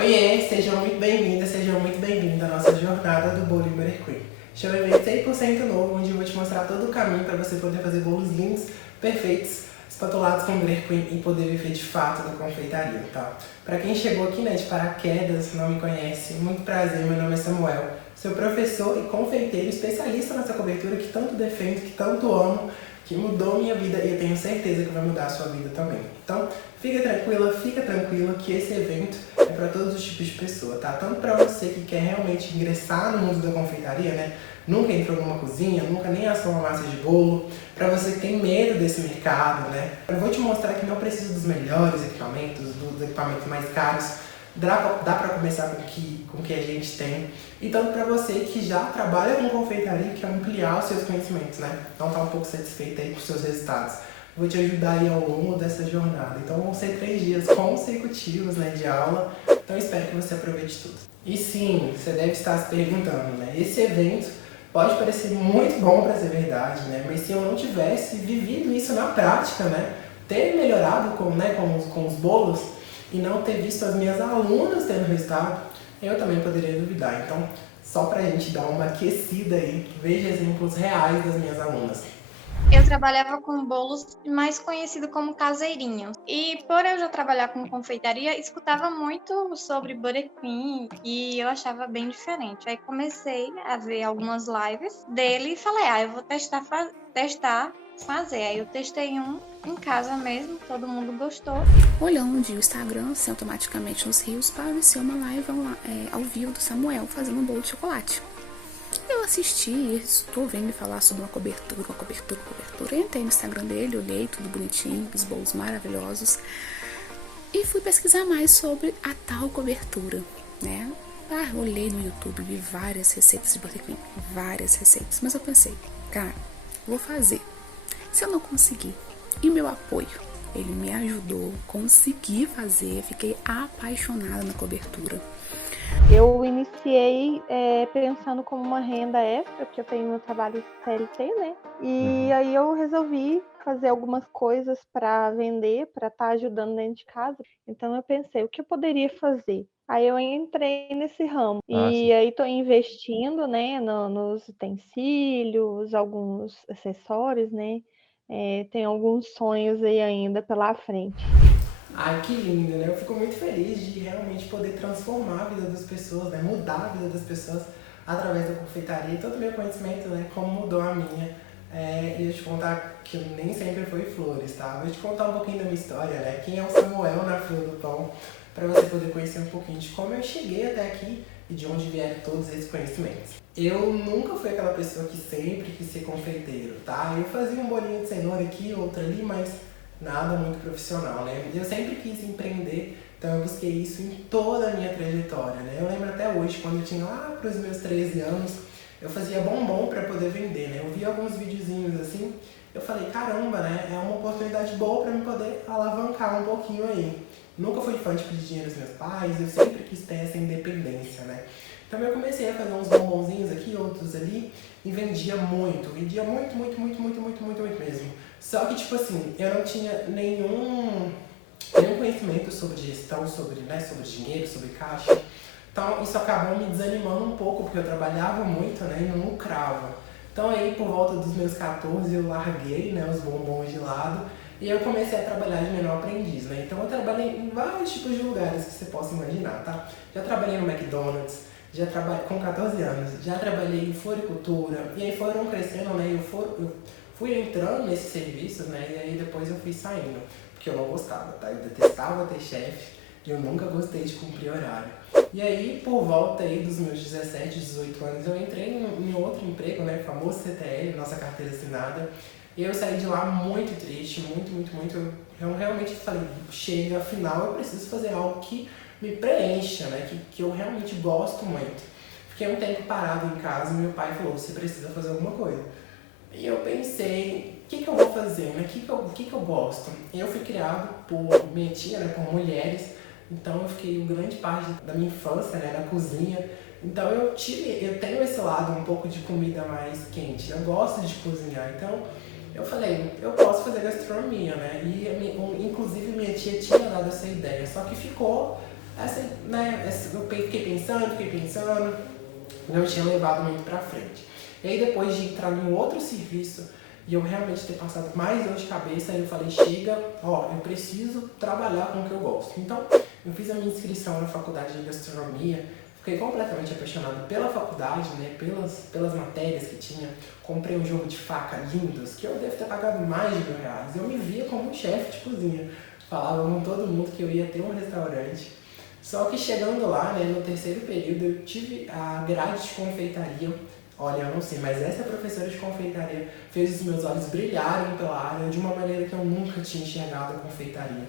Oiê, sejam muito bem-vindas, sejam muito bem-vindos à nossa jornada do bolo em Butter Cream. Este é um evento 100% novo, onde eu vou te mostrar todo o caminho para você poder fazer bolos lindos, perfeitos, espatulados com Butter Cream e poder viver de fato da confeitaria, tá? Para quem chegou aqui, né, de paraquedas, não me conhece, muito prazer, meu nome é Samuel, sou professor e confeiteiro especialista nessa cobertura que tanto defendo, que tanto amo, que mudou minha vida e eu tenho certeza que vai mudar a sua vida também. Então, fica tranquila que esse evento é para todos os tipos de pessoa, tá? Tanto para você que quer realmente ingressar no mundo da confeitaria, né? Nunca entrou numa cozinha, nunca nem assou uma massa de bolo, para você que tem medo desse mercado, né? Eu vou te mostrar que não precisa dos melhores equipamentos, dos equipamentos mais caros, dá para começar com o que a gente tem. E tanto para você que já trabalha com confeitaria, que quer ampliar os seus conhecimentos, né? Então tá um pouco satisfeito aí com os seus resultados. Vou te ajudar aí ao longo dessa jornada. Então vão ser 3 dias consecutivos, né, de aula. Então espero que você aproveite tudo. E sim, você deve estar se perguntando, né? Esse evento pode parecer muito bom para ser verdade, né? Mas se eu não tivesse vivido isso na prática, né? Ter melhorado com os bolos e não ter visto as minhas alunas tendo resultado, eu também poderia duvidar. Então, só pra gente dar uma aquecida aí, veja exemplos reais das minhas alunas. Eu trabalhava com bolos mais conhecido como caseirinhos. E por eu já trabalhar com confeitaria, escutava muito sobre buttercream e eu achava bem diferente. Aí comecei a ver algumas lives dele e falei, eu vou testar fazer. Aí eu testei um em casa mesmo, todo mundo gostou. Olhando o Instagram, assim, automaticamente nos rios, apareceu uma live ao vivo do Samuel fazendo um bolo de chocolate. Eu assisti, estou vendo falar sobre uma cobertura. Entrei no Instagram dele, olhei tudo bonitinho, os bolos maravilhosos. E fui pesquisar mais sobre a tal cobertura, né? Olhei no YouTube, vi várias receitas de buttercream, várias receitas. Mas eu pensei, cara, vou fazer. Se eu não conseguir, e meu apoio? Ele me ajudou, consegui fazer, fiquei apaixonada na cobertura. Eu iniciei pensando como uma renda extra, porque eu tenho meu trabalho CLT, né? E aí eu resolvi fazer algumas coisas para vender, para estar ajudando dentro de casa. Então eu pensei, o que eu poderia fazer? Aí eu entrei nesse ramo. E aí estou investindo, né, nos utensílios, alguns acessórios, né? Tem alguns sonhos aí ainda pela frente. Ai, que lindo, né? Eu fico muito feliz de realmente poder transformar a vida das pessoas, né? Mudar a vida das pessoas através da confeitaria. E todo o meu conhecimento, né? Como mudou a minha. E eu te contar que nem sempre foi flores, tá? Vou te contar um pouquinho da minha história, né? Quem é o Samuel na fila do pão, para você poder conhecer um pouquinho de como eu cheguei até aqui e de onde vieram todos esses conhecimentos. Eu nunca fui aquela pessoa que sempre quis ser confeiteiro, tá? Eu fazia um bolinho de cenoura aqui, outro ali, mas nada muito profissional, né? Eu sempre quis empreender, então eu busquei isso em toda a minha trajetória, né? Eu lembro até hoje, quando eu tinha lá para os meus 13 anos, eu fazia bombom para poder vender, né? Eu vi alguns videozinhos assim, eu falei, caramba, né? É uma oportunidade boa para eu poder alavancar um pouquinho aí. Nunca fui fã de pedir dinheiro aos meus pais, eu sempre quis ter essa independência, né? Então eu comecei a fazer uns bombonzinhos aqui, outros ali, e vendia muito muito mesmo. Só que, tipo assim, eu não tinha nenhum conhecimento sobre gestão, sobre dinheiro, sobre caixa. Então isso acabou me desanimando um pouco, porque eu trabalhava muito, né, e não lucrava. Então aí, por volta dos meus 14, eu larguei, né, os bombons de lado e eu comecei a trabalhar de menor aprendiz, né? Então eu trabalhei em vários tipos de lugares que você possa imaginar, tá? Já trabalhei no McDonald's, já trabalhei com 14 anos, já trabalhei em floricultura, e aí foram crescendo, né? Eu fui entrando nesses serviços, né? E aí depois eu fui saindo, porque eu não gostava, tá? Eu detestava ter chefe e eu nunca gostei de cumprir horário. E aí, por volta aí dos meus 17, 18 anos, eu entrei em outro emprego, né? Famoso CTL, nossa carteira assinada. E eu saí de lá muito triste, muito. Eu realmente falei, chega, afinal eu preciso fazer algo que me preencha, né? Que eu realmente gosto muito. Fiquei um tempo parado em casa e meu pai falou, você precisa fazer alguma coisa. E eu pensei, o que eu vou fazer, né? O que eu gosto? Eu fui criado por minha tia, né? Por mulheres, então eu fiquei grande parte da minha infância, né? Na cozinha. Então eu tenho esse lado um pouco de comida mais quente, eu gosto de cozinhar, então eu falei, eu posso fazer gastronomia, né? E inclusive minha tia tinha dado essa ideia, só que ficou Eu fiquei pensando, não tinha levado muito pra frente. E aí depois de entrar em outro serviço e eu realmente ter passado mais dor de cabeça, eu falei, chega, eu preciso trabalhar com o que eu gosto. Então, eu fiz a minha inscrição na faculdade de gastronomia, fiquei completamente apaixonado pela faculdade, né, pelas matérias que tinha. Comprei um jogo de faca lindos, que eu devo ter pagado mais de R$1.000. Eu me via como um chefe de cozinha. Falava com todo mundo que eu ia ter um restaurante. Só que chegando lá, né, no terceiro período, eu tive a grade de confeitaria. Olha, eu não sei, mas essa professora de confeitaria fez os meus olhos brilharem pela área de uma maneira que eu nunca tinha enxergado a confeitaria.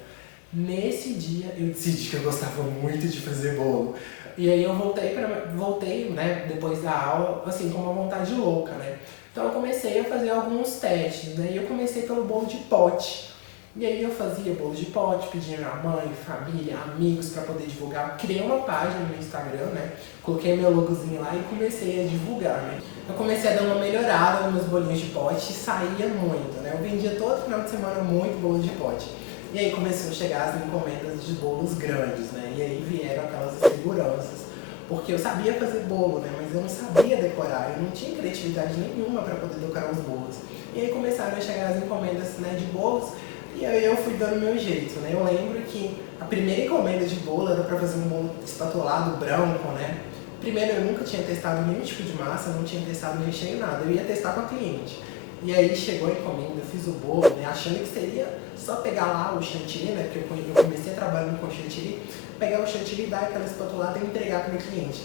Nesse dia, eu decidi que eu gostava muito de fazer bolo. E aí eu voltei, né, depois da aula, assim, com uma vontade louca, né. Então eu comecei a fazer alguns testes, né, e eu comecei pelo bolo de pote. E aí eu fazia bolo de pote, pedia minha mãe, família, amigos para poder divulgar. Criei uma página no Instagram, né? Coloquei meu logozinho lá e comecei a divulgar, né? Eu comecei a dar uma melhorada nos meus bolinhos de pote e saía muito, né? Eu vendia todo final de semana muito bolo de pote. E aí começou a chegar as encomendas de bolos grandes, né? E aí vieram aquelas inseguranças. Porque eu sabia fazer bolo, né? Mas eu não sabia decorar, eu não tinha criatividade nenhuma para poder decorar os bolos. E aí começaram a chegar as encomendas, né, de bolos. E aí eu fui dando meu jeito, né? Eu lembro que a primeira encomenda de bolo era para fazer um bolo espatulado branco, né? Primeiro, eu nunca tinha testado nenhum tipo de massa, não tinha testado recheio, nada. Eu ia testar com a cliente. E aí chegou a encomenda, eu fiz o bolo, né? Achando que seria só pegar lá o chantilly, né? Porque eu comecei trabalhando com chantilly. Pegar o chantilly, dar aquela espatulada e entregar para o cliente.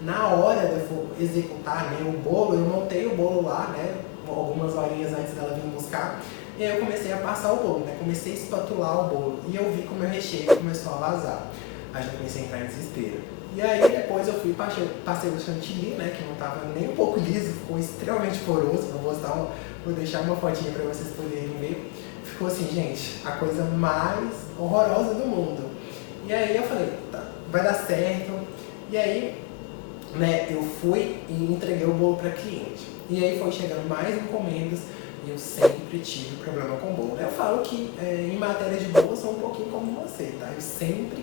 Na hora de eu executar, né, o bolo, eu montei o bolo lá, né? Algumas horinhas antes dela vir buscar. E aí eu comecei a passar o bolo, né? Comecei a espatular o bolo. E eu vi que o meu recheio começou a vazar. Aí já comecei a entrar em desespero. E aí depois eu fui, passei o chantilly, né? Que não estava nem um pouco liso, ficou extremamente poroso. Vou deixar uma fotinha para vocês poderem ver. Ficou assim, gente, a coisa mais horrorosa do mundo. E aí eu falei, tá, vai dar certo. E aí, né, eu fui e entreguei o bolo para cliente. E aí foi chegando mais encomendas. E eu sempre tive problema com bolo. Eu falo que em matéria de bolo eu sou um pouquinho como você, tá? Eu sempre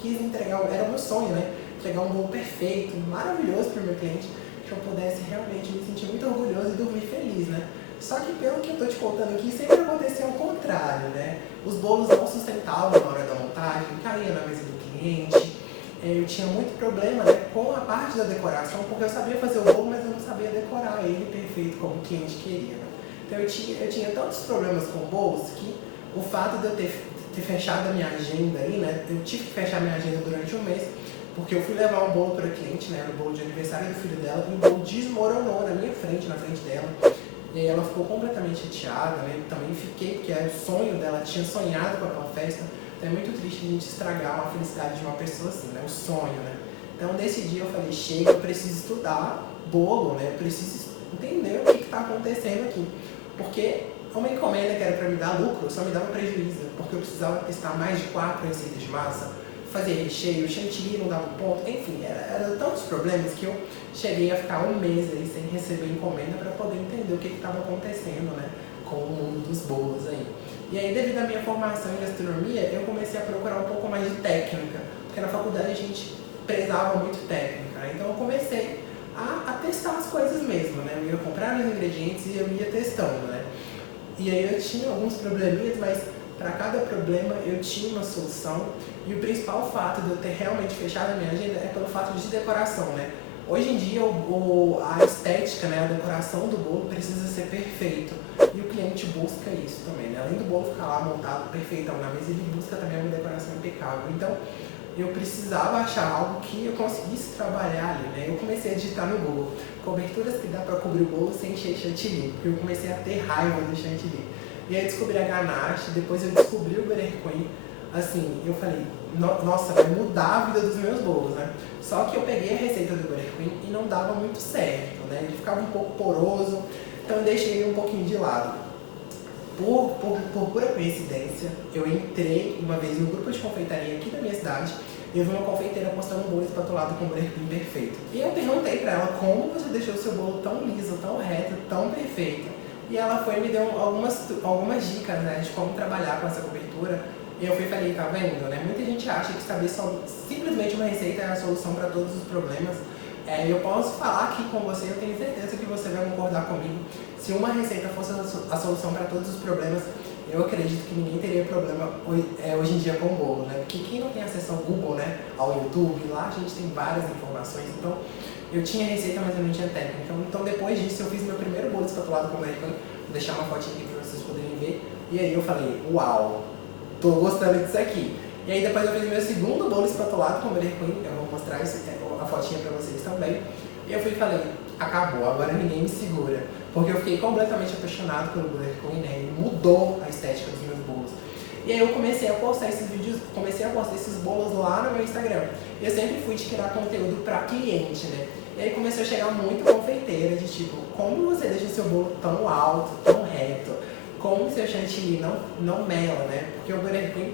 quis entregar, era o meu sonho, né? Entregar um bolo perfeito, maravilhoso para o meu cliente, que eu pudesse realmente me sentir muito orgulhoso e dormir feliz, né? Só que pelo que eu tô te contando aqui, sempre acontecia ao contrário, né? Os bolos não sustentavam na hora da montagem, caía na mesa do cliente. Eu tinha muito problema, né, com a parte da decoração, porque eu sabia fazer o bolo, mas eu não sabia decorar ele perfeito como o cliente queria, né? Então eu tinha tantos problemas com bolos que o fato de eu ter fechado a minha agenda aí, né, eu tive que fechar a minha agenda durante um mês, porque eu fui levar um bolo para a cliente, né, era o bolo de aniversário do filho dela, e o bolo desmoronou na minha frente, na frente dela. E aí ela ficou completamente chateada, né, eu também fiquei, porque era o sonho dela, tinha sonhado com aquela festa. Então é muito triste a gente estragar uma felicidade de uma pessoa assim, né? O sonho, né? Então nesse dia eu falei, chega, eu preciso estudar bolo, né? Eu preciso entender o que está acontecendo aqui. Porque uma encomenda que era para me dar lucro só me dava prejuízo, porque eu precisava testar mais de 4 receitas de massa, fazer recheio, o chantilly não dava um ponto, enfim, era tantos problemas que eu cheguei a ficar um mês aí sem receber encomenda para poder entender o que estava acontecendo, né? Com o mundo dos bolos aí. E aí, devido à minha formação em gastronomia, eu comecei a procurar um pouco mais de técnica, porque na faculdade a gente prezava muito técnica, né? Então eu comecei a testar as coisas mesmo, né? Eu ia comprar os ingredientes e eu ia testando, né? E aí eu tinha alguns probleminhas, mas para cada problema eu tinha uma solução. E o principal fato de eu ter realmente fechado a minha agenda é pelo fato de decoração, né? Hoje em dia a estética, né, a decoração do bolo precisa ser perfeito. E o cliente busca isso também, né? Além do bolo ficar lá montado perfeitão na mesa, ele busca também uma decoração impecável. Então, eu precisava achar algo que eu conseguisse trabalhar ali, né? Eu comecei a digitar no Google coberturas que dá para cobrir o bolo sem chantilly, porque eu comecei a ter raiva do chantilly. E aí eu descobri a ganache, depois eu descobri o butter queen. Assim, eu falei, nossa, vai mudar a vida dos meus bolos, né? Só que eu peguei a receita do butter queen e não dava muito certo, né? Ele ficava um pouco poroso, então eu deixei ele um pouquinho de lado. Por pura coincidência, eu entrei uma vez no grupo de confeitaria aqui da minha cidade e eu vi uma confeiteira postando um bolo espatulado com butter queen perfeito. E eu perguntei pra ela, como você deixou o seu bolo tão liso, tão reto, tão perfeito? E ela foi e me deu algumas dicas, né, de como trabalhar com essa cobertura E eu fui e falei, tá vendo, né? Muita gente acha que saber simplesmente uma receita é a solução para todos os problemas. Eu posso falar aqui com você, eu tenho certeza que você vai concordar comigo. Se uma receita fosse a solução para todos os problemas, eu acredito que ninguém teria problema hoje em dia com o bolo, né? Porque quem não tem acesso ao Google, né, ao YouTube, lá a gente tem várias informações. Então, eu tinha receita, mas eu não tinha técnica. Então depois disso, eu fiz meu primeiro bolo espatulado com bacon. Vou deixar uma fotinha aqui para vocês poderem ver. E aí eu falei, uau, tô gostando disso aqui. E aí depois eu fiz meu segundo bolo espatulado com bacon. Eu vou mostrar a fotinha para vocês também. E eu fui e falei, acabou, agora ninguém me segura. Porque eu fiquei completamente apaixonado pelo bacon, né? E mudou a estética dos meus bolos. E aí eu comecei a postar esses vídeos, comecei a postar esses bolos lá no meu Instagram. E eu sempre fui de criar conteúdo para cliente, né? E aí começou a chegar muito confeiteira de tipo, como você deixa seu bolo tão alto, tão reto? Como seu chantilly não mela, né? Porque o buttercream,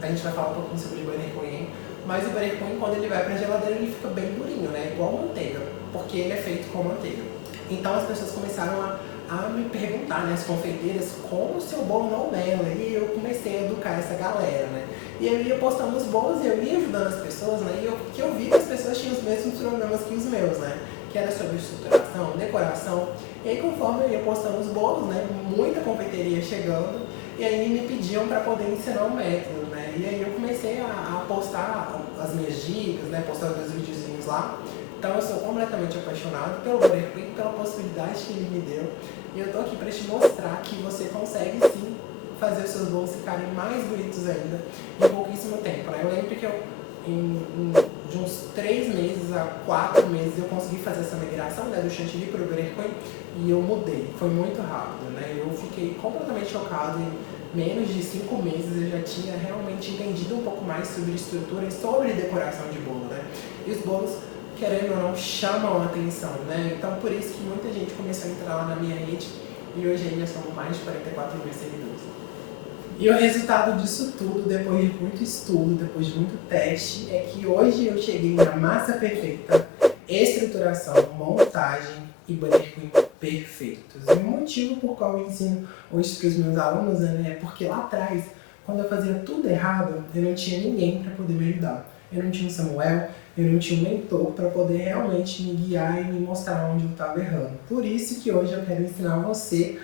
a gente vai falar um pouquinho sobre o buttercream, mas o buttercream, quando ele vai pra geladeira, ele fica bem durinho, né? Igual manteiga, porque ele é feito com manteiga. Então as pessoas começaram a me perguntar, né, as confeiteiras, como o seu bolo não mela. E eu comecei a educar essa galera, né? E eu ia postando os bolos e eu ia ajudando as pessoas, né? E eu vi que as pessoas tinham os mesmos problemas que os meus, né? Que era sobre estruturação, decoração. E aí conforme eu ia postando os bolos, né, muita confeiteria chegando, e aí me pediam para poder ensinar o método, né? E aí eu comecei a postar as minhas dicas, né, postar os videozinhos lá. Então eu sou completamente apaixonado pelo buttercream, pela possibilidade que ele me deu. E eu tô aqui para te mostrar que você consegue sim fazer os seus bolos ficarem mais bonitos ainda em pouquíssimo tempo, né? Eu lembro que de uns 3 meses a 4 meses eu consegui fazer essa migração, né, do chantilly para o buttercream, e eu mudei. Foi muito rápido, né? Eu fiquei completamente chocado. Em menos de 5 meses eu já tinha realmente entendido um pouco mais sobre estrutura e sobre decoração de bolo, né? E os bolos, querendo ou não, chamam a atenção, né? Então por isso que muita gente começou a entrar lá na minha rede e hoje ainda somos mais de 44 mil seguidores. E o resultado disso tudo, depois de muito estudo, depois de muito teste, é que hoje eu cheguei na massa perfeita, estruturação, montagem e buttercream perfeitos. E o motivo por qual eu ensino hoje para os meus alunos, né, é porque lá atrás, quando eu fazia tudo errado, eu não tinha ninguém para poder me ajudar. Eu não tinha um Samuel, eu não tinha um mentor para poder realmente me guiar e me mostrar onde eu estava errando. Por isso que hoje eu quero ensinar você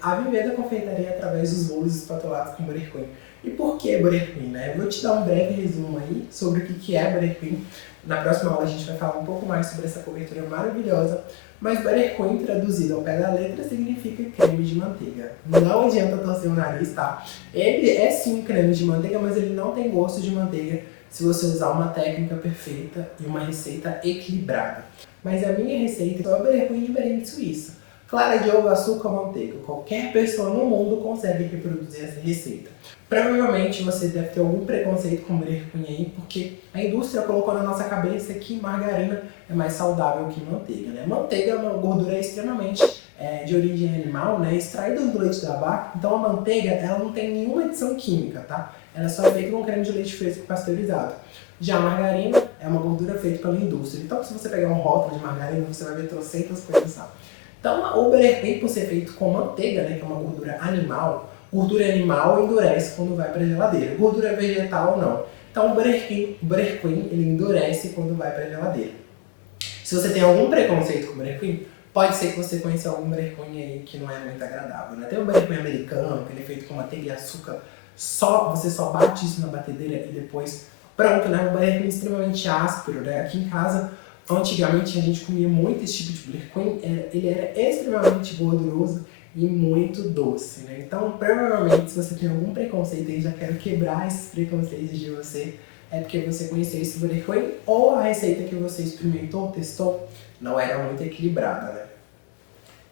a viver da confeitaria através dos bolos espatulados com buttercream. E por que buttercream, né? Eu vou te dar um breve resumo aí sobre o que é buttercream. Na próxima aula a gente vai falar um pouco mais sobre essa cobertura maravilhosa. Mas buttercream, traduzido ao pé da letra, significa creme de manteiga. Não adianta torcer o nariz, tá? Ele é sim um creme de manteiga, mas ele não tem gosto de manteiga se você usar uma técnica perfeita e uma receita equilibrada. Mas a minha receita é o buttercream de merengue suíça. Clara de ovo, açúcar, manteiga. Qualquer pessoa no mundo consegue reproduzir essa receita. Provavelmente você deve ter algum preconceito com buttercream aí, porque a indústria colocou na nossa cabeça que margarina é mais saudável que manteiga, né? Manteiga é uma gordura extremamente de origem animal, né? Extraída do leite da vaca. Então a manteiga, ela não tem nenhuma adição química, tá? Ela só é feita com creme de leite fresco pasteurizado. Já a margarina é uma gordura feita pela indústria. Então se você pegar um rótulo de margarina, você vai ver trocentas coisas lá. Então, o buttercream, por ser feito com manteiga, né, que é uma gordura animal endurece quando vai para a geladeira. Gordura vegetal, não. Então, o buttercream ele endurece quando vai para a geladeira. Se você tem algum preconceito com o buttercream, pode ser que você conheça algum buttercream aí que não é muito agradável, né? Tem o buttercream americano, que ele é feito com manteiga e açúcar. Você só bate isso na batedeira e depois pronto, né? Um buttercream extremamente áspero, né? Aqui em casa, antigamente a gente comia muito esse tipo de buttercream, ele era extremamente gorduroso e muito doce, né? Então, provavelmente, se você tem algum preconceito aí, já quero quebrar esses preconceitos de você, é porque você conheceu esse buttercream ou a receita que você experimentou, testou, não era muito equilibrada, né?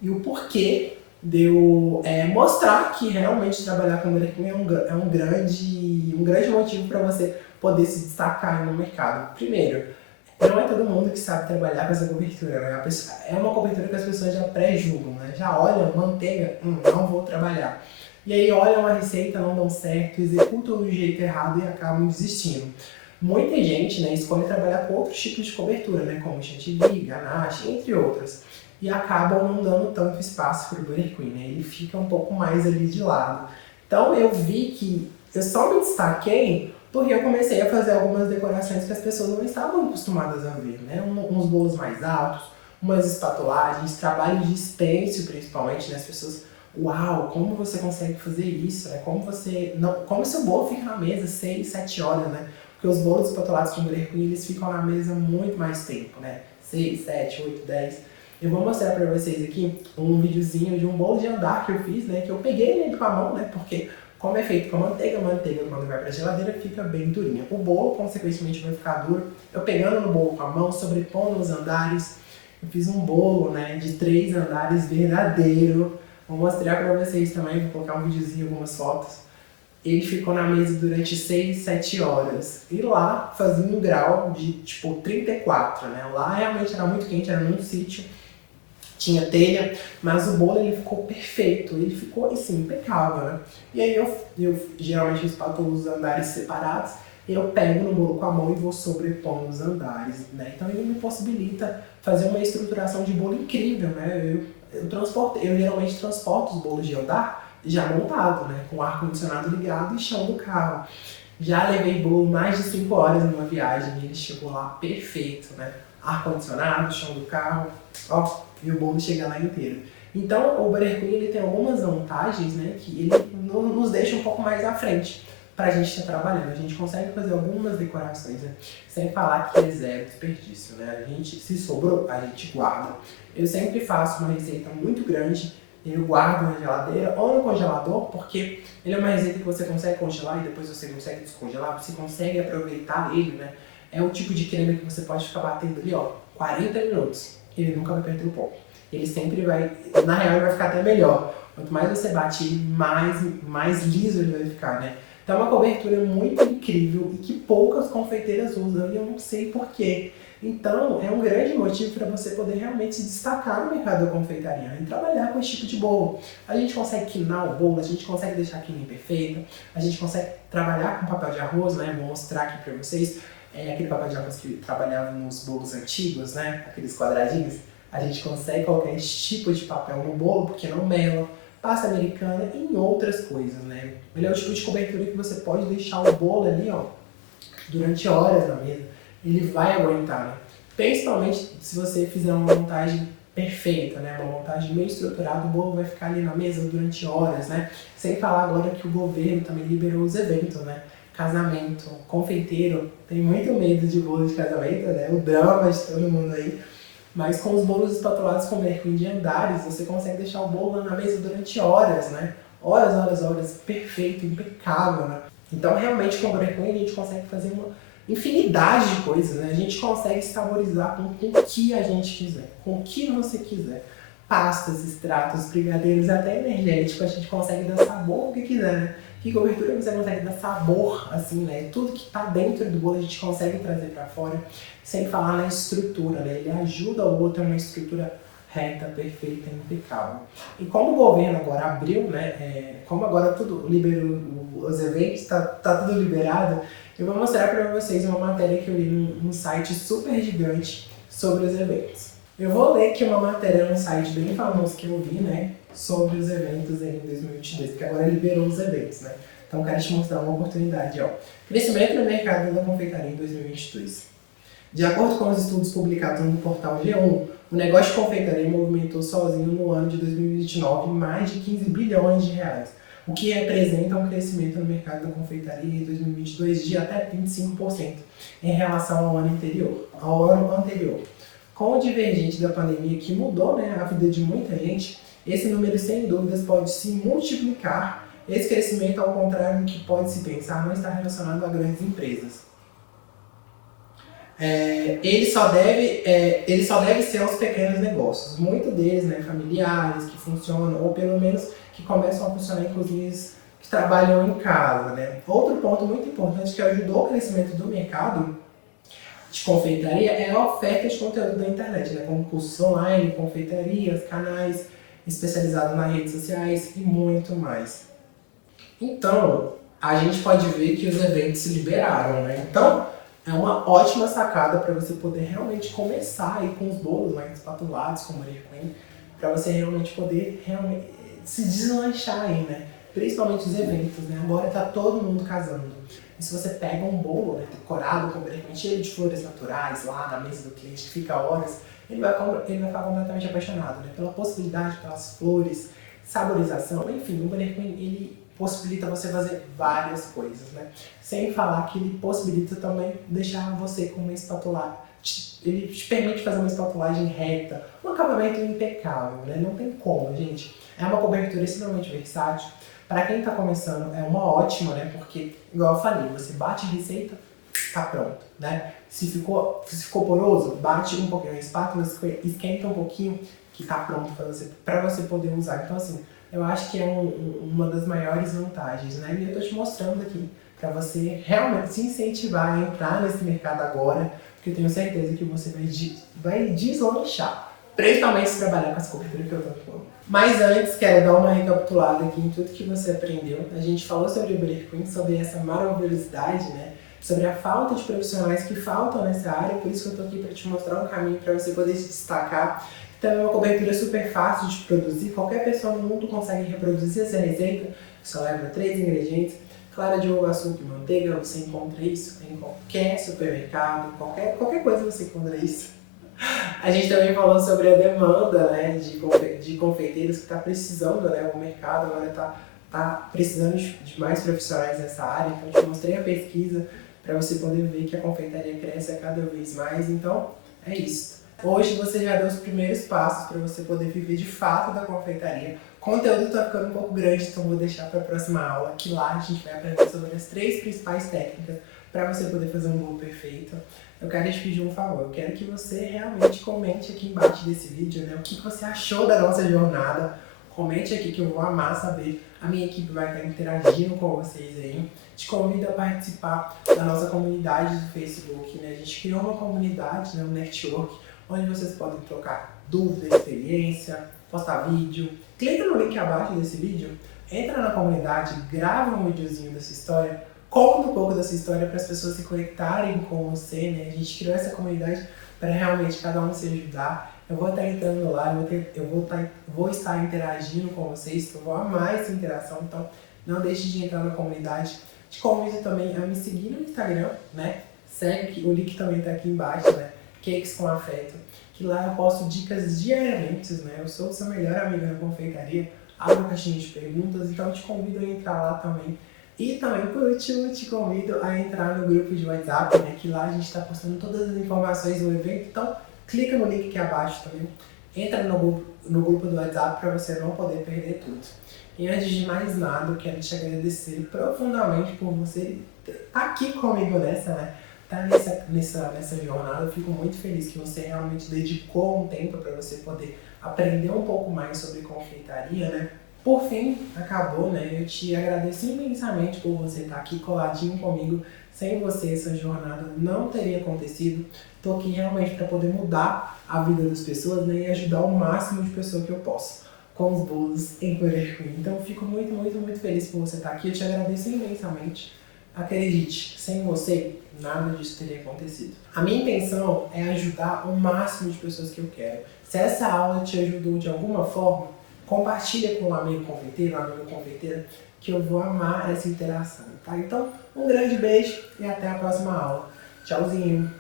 E o porquê de eu mostrar que realmente trabalhar com buttercream é um grande motivo para você poder se destacar no mercado. Primeiro, não é todo mundo que sabe trabalhar com essa cobertura, né? É uma cobertura que as pessoas já pré-julgam, né? Já olham, manteiga, não vou trabalhar. E aí olham a receita, não dão certo, executam do jeito errado e acabam desistindo. Muita gente, né, escolhe trabalhar com outros tipos de cobertura, né? Como chantilly, ganache, entre outras. E acabam não dando tanto espaço para o buttercream, né? Ele fica um pouco mais ali de lado. Então eu vi que Eu só me destaquei porque eu comecei a fazer algumas decorações que as pessoas não estavam acostumadas a ver, né? Uns bolos mais altos, umas espatulagens, trabalho de stencil principalmente, né? As pessoas, uau, como você consegue fazer isso, né? Como seu bolo fica na mesa 6, 7 horas, né? Porque os bolos espatulados com Butter Queen, eles ficam na mesa muito mais tempo, né? 6, 7, 8, 10. Eu vou mostrar pra vocês aqui um videozinho de um bolo de andar que eu fiz, né? Que eu peguei ele com a mão, né? Porque como é feito com a manteiga quando vai pra geladeira fica bem durinha. O bolo, consequentemente, vai ficar duro. Eu pegando no bolo com a mão, sobrepondo os andares, eu fiz um bolo, né, de 3 andares verdadeiro. Vou mostrar pra vocês também, vou colocar um videozinho, algumas fotos. Ele ficou na mesa durante 6, 7 horas. E lá fazia um grau de, tipo, 34, né? Lá realmente era muito quente, era num sítio. Tinha telha, mas o bolo ele ficou perfeito, ele ficou assim, impecável, né? E aí eu geralmente espatulo os andares separados, eu pego no bolo com a mão e vou sobrepondo os andares, né? Então ele me possibilita fazer uma estruturação de bolo incrível, né? Eu geralmente transporto os bolos de andar já montado, né? Com ar-condicionado ligado e chão do carro. Já levei bolo mais de 5 horas numa viagem e ele chegou lá perfeito, né? Ar-condicionado, chão do carro, ó, e o bolo chega lá inteiro. Então o Butter Queen ele tem algumas vantagens, né? Que ele nos deixa um pouco mais à frente pra gente estar trabalhando. A gente consegue fazer algumas decorações, né? Sem falar que é zero desperdício, né? Se sobrou, a gente guarda. Eu sempre faço uma receita muito grande, eu guardo na geladeira ou no congelador, porque ele é uma receita que você consegue congelar e depois você consegue descongelar, você consegue aproveitar ele, né? É o tipo de creme que você pode ficar batendo ali, ó, 40 minutos. Ele nunca vai perder o ponto. Ele sempre vai, na real, ele vai ficar até melhor. Quanto mais você bate ele, mais liso ele vai ficar, né? Então é uma cobertura muito incrível e que poucas confeiteiras usam e eu não sei porquê. Então é um grande motivo para você poder realmente se destacar no mercado da confeitaria e trabalhar com esse tipo de bolo. A gente consegue quinar o bolo, a gente consegue deixar a quininha perfeita, a gente consegue trabalhar com papel de arroz, né? Vou mostrar aqui para vocês. Aquele papel de arroz que trabalhava nos bolos antigos, né? Aqueles quadradinhos. A gente consegue colocar esse tipo de papel no bolo porque não mela. Pasta americana e em outras coisas, né? Ele é o tipo de cobertura que você pode deixar o bolo ali, ó, durante horas na mesa. Ele vai aguentar, né? Principalmente se você fizer uma montagem perfeita, né? Uma montagem meio estruturada, o bolo vai ficar ali na mesa durante horas, né? Sem falar agora que o governo também liberou os eventos, né? Casamento, confeiteiro, tem muito medo de bolo de casamento, né? O drama de todo mundo aí. Mas com os bolos espatulados com Butter Queen de andares, você consegue deixar o bolo lá na mesa durante horas, né? Horas, perfeito, impecável, né? Então, realmente, com o Butter Queen a gente consegue fazer uma infinidade de coisas, né? A gente consegue saborizar com o que a gente quiser, com o que você quiser. Pastas, extratos, brigadeiros, até energético, a gente consegue dar sabor ao que quiser, né? Que cobertura você consegue dar sabor, assim, né? Tudo que tá dentro do bolo a gente consegue trazer para fora, sem falar na estrutura, né? Ele ajuda o outro a uma estrutura reta, perfeita, impecável. E como o governo agora abriu, né? Como agora tudo liberou, os eventos, tá tudo liberado, eu vou mostrar para vocês uma matéria que eu li num site super gigante sobre os eventos. Eu vou ler aqui uma matéria num site bem famoso que eu vi, né? Sobre os eventos aí em 2022, porque agora liberou os eventos, né? Então eu quero te mostrar uma oportunidade, ó. Crescimento no mercado da confeitaria em 2022. De acordo com os estudos publicados no portal G1, o negócio de confeitaria movimentou sozinho no ano de 2029 mais de 15 bilhões de reais, o que representa um crescimento no mercado da confeitaria em 2022 de até 25% em relação ao ano anterior. Com o divergente da pandemia que mudou, né, a vida de muita gente, esse número sem dúvidas pode se multiplicar. Esse crescimento, ao contrário do que pode se pensar, não está relacionado a grandes empresas. Ele só deve ser aos pequenos negócios, muitos deles, né, familiares, que funcionam, ou pelo menos que começam a funcionar em cozinhas que trabalham em casa, né? Outro ponto muito importante que ajudou o crescimento do mercado de confeitaria é a oferta de conteúdo da internet, né, como cursos online, confeitarias, canais especializados nas redes sociais e muito mais. Então, a gente pode ver que os eventos se liberaram, né? Então, é uma ótima sacada para você poder realmente começar aí com os bolos mais espatulados, como o Butter Queen, para você realmente poder se deslanchar aí, né? principalmente os eventos, né? Agora tá todo mundo casando. E se você pega um bolo, né, decorado com Butter Queen, cheio de flores naturais lá na mesa do cliente, que fica horas, ele vai ficar completamente apaixonado, né? Pela possibilidade, pelas flores, saborização, enfim, o Butter Queen, ele possibilita você fazer várias coisas, né? Sem falar que ele possibilita também deixar você com uma espátula, ele te permite fazer uma espatulagem reta, um acabamento impecável, né? Não tem como, gente. É uma cobertura extremamente versátil. Para quem está começando, é uma ótima, né? Porque, igual eu falei, você bate a receita, tá pronto, né? Se ficou poroso, bate um pouquinho a espátula, esquenta um pouquinho, que tá pronto para você poder usar. Então, assim, eu acho que é uma das maiores vantagens, né? E eu tô te mostrando aqui para você realmente se incentivar a entrar nesse mercado agora, porque eu tenho certeza que você vai deslanchar, principalmente se trabalhar com essa cobertura que eu tô falando. Mas antes, quero dar uma recapitulada aqui em tudo que você aprendeu. A gente falou sobre o Butter Queen, sobre essa maravilhosidade, né? Sobre a falta de profissionais que faltam nessa área, por isso que eu tô aqui para te mostrar um caminho para você poder se destacar. Então é uma cobertura super fácil de produzir, qualquer pessoa no mundo consegue reproduzir essa receita, só leva 3 ingredientes, clara de ovo, açúcar e manteiga, você encontra isso em qualquer supermercado, qualquer coisa você encontra isso. A gente também falou sobre a demanda, né, de confeiteiros que está precisando, né, o mercado agora tá precisando de mais profissionais nessa área, então eu te mostrei a pesquisa para você poder ver que a confeitaria cresce a cada vez mais, então é isso. Hoje você já deu os primeiros passos para você poder viver de fato da confeitaria. O conteúdo está ficando um pouco grande, então vou deixar para a próxima aula, que lá a gente vai aprender sobre as 3 principais técnicas para você poder fazer um bolo perfeito. Eu quero te pedir um favor, eu quero que você realmente comente aqui embaixo desse vídeo, né, o que você achou da nossa jornada. Comente aqui que eu vou amar saber. A minha equipe vai estar interagindo com vocês aí. Te convido a participar da nossa comunidade do Facebook, né? A gente criou uma comunidade, né, um network, onde vocês podem trocar dúvidas, experiência, postar vídeo. Clica no link abaixo desse vídeo, entra na comunidade, grava um videozinho dessa história, conta um pouco dessa história para as pessoas se conectarem com você, né? A gente criou essa comunidade para realmente cada um se ajudar. Eu vou estar entrando lá, vou estar interagindo com vocês, eu vou amar essa interação, então não deixe de entrar na comunidade. Te convido também a me seguir no Instagram, né? Segue, que o link também está aqui embaixo, né? Cakes com Afeto, que lá eu posto dicas diariamente, né? Eu sou o seu melhor amigo na confeitaria, abro caixinha de perguntas, então te convido a entrar lá também. E também, por último, te convido a entrar no grupo de WhatsApp, né? Que lá a gente está postando todas as informações do evento, então clica no link aqui abaixo também, entra no grupo do WhatsApp para você não poder perder tudo. E antes de mais nada, eu quero te agradecer profundamente por você estar aqui comigo nessa, né? Tá nessa jornada. Eu fico muito feliz que você realmente dedicou um tempo para você poder aprender um pouco mais sobre confeitaria, né? Por fim, acabou, né? Eu te agradeço imensamente por você estar aqui coladinho comigo. Sem você, essa jornada não teria acontecido. Estou aqui realmente para poder mudar a vida das pessoas, né? E ajudar o máximo de pessoas que eu posso com os bolos em Butter Queen. Então, eu fico muito, muito, muito feliz por você estar aqui. Eu te agradeço imensamente. Acredite, sem você, nada disso teria acontecido. A minha intenção é ajudar o máximo de pessoas que eu quero. Se essa aula te ajudou de alguma forma, compartilha com um amigo confeiteiro, uma amiga confeiteira, que eu vou amar essa interação, tá? Então, um grande beijo e até a próxima aula. Tchauzinho!